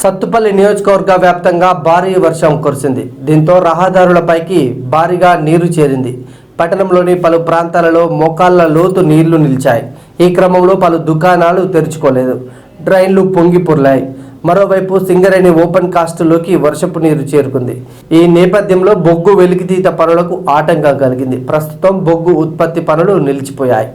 సత్తుపల్లి నియోజకవర్గ వ్యాప్తంగా భారీ వర్షం కురిసింది. దీంతో రహదారులపైకి భారీగా నీరు చేరింది. పట్టణంలోని పలు ప్రాంతాలలో మోకాళ్ల లోతు నీళ్లు నిలిచాయి. ఈ క్రమంలో పలు దుకాణాలు తెరుచుకోలేదు, డ్రైన్లు పొంగి పొర్లాయి. మరోవైపు సింగరేణి ఓపెన్ కాస్టులోకి వర్షపు నీరు చేరుకుంది. ఈ నేపథ్యంలో బొగ్గు వెలికితీత పనులకు ఆటంకం కలిగింది. ప్రస్తుతం బొగ్గు ఉత్పత్తి పనులు నిలిచిపోయాయి.